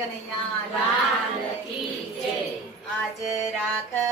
કનૈયા લાલ. આજ રાખડી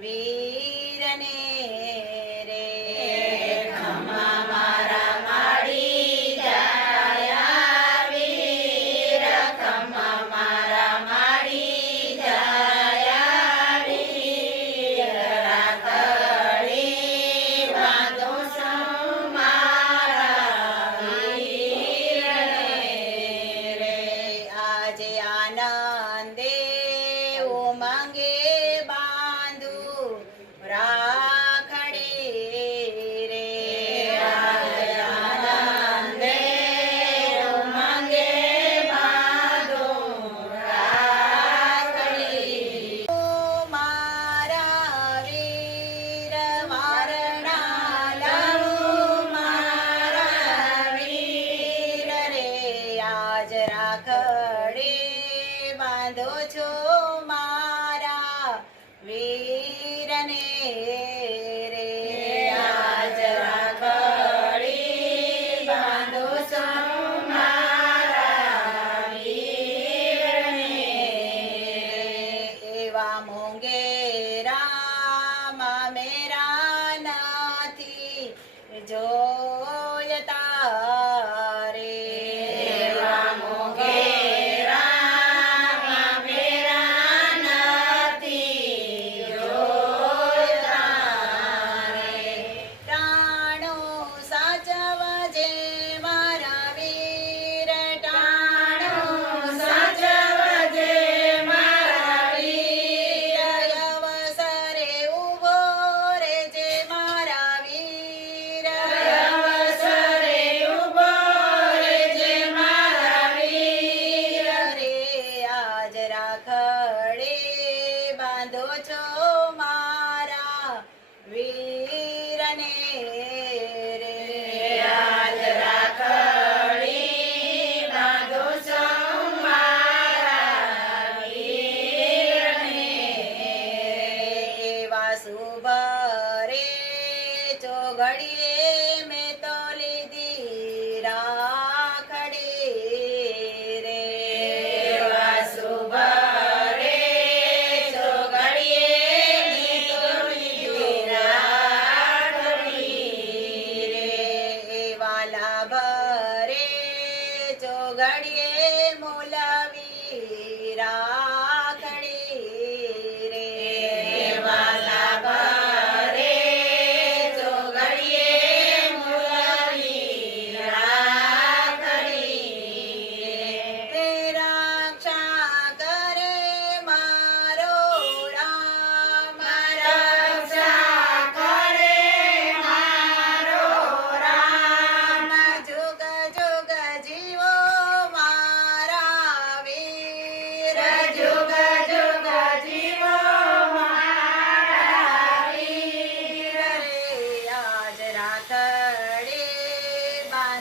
Me. આજ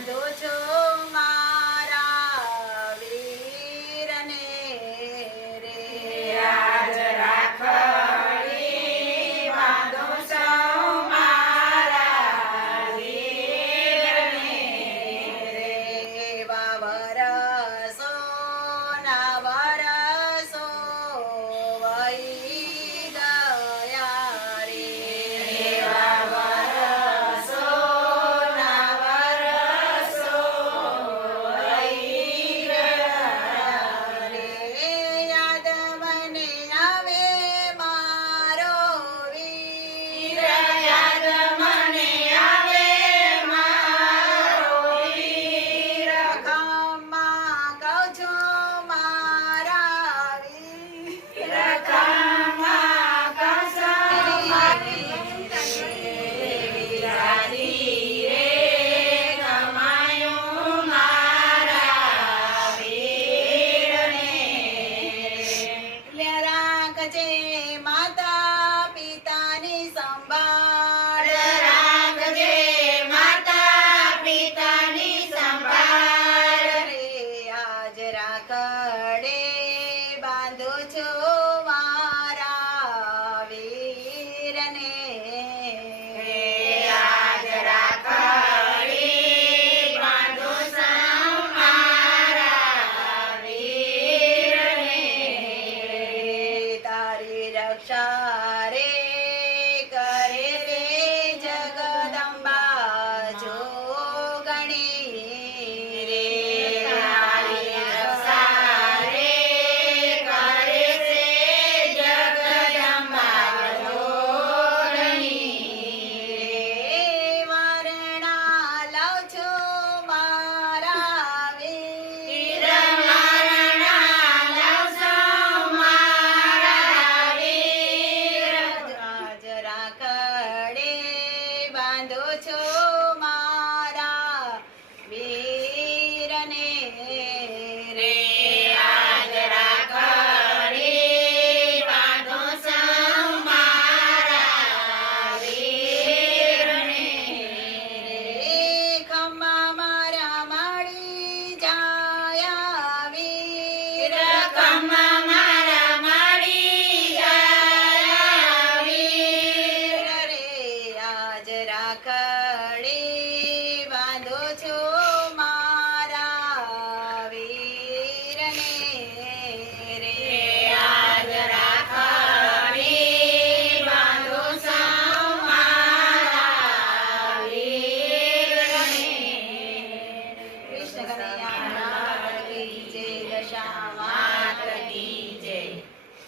多久 હક છે માતા પિતાની સંભાળ. રાખજે માતા પિતાની સંભાળ. રે આજ રાખડે બાંધો છો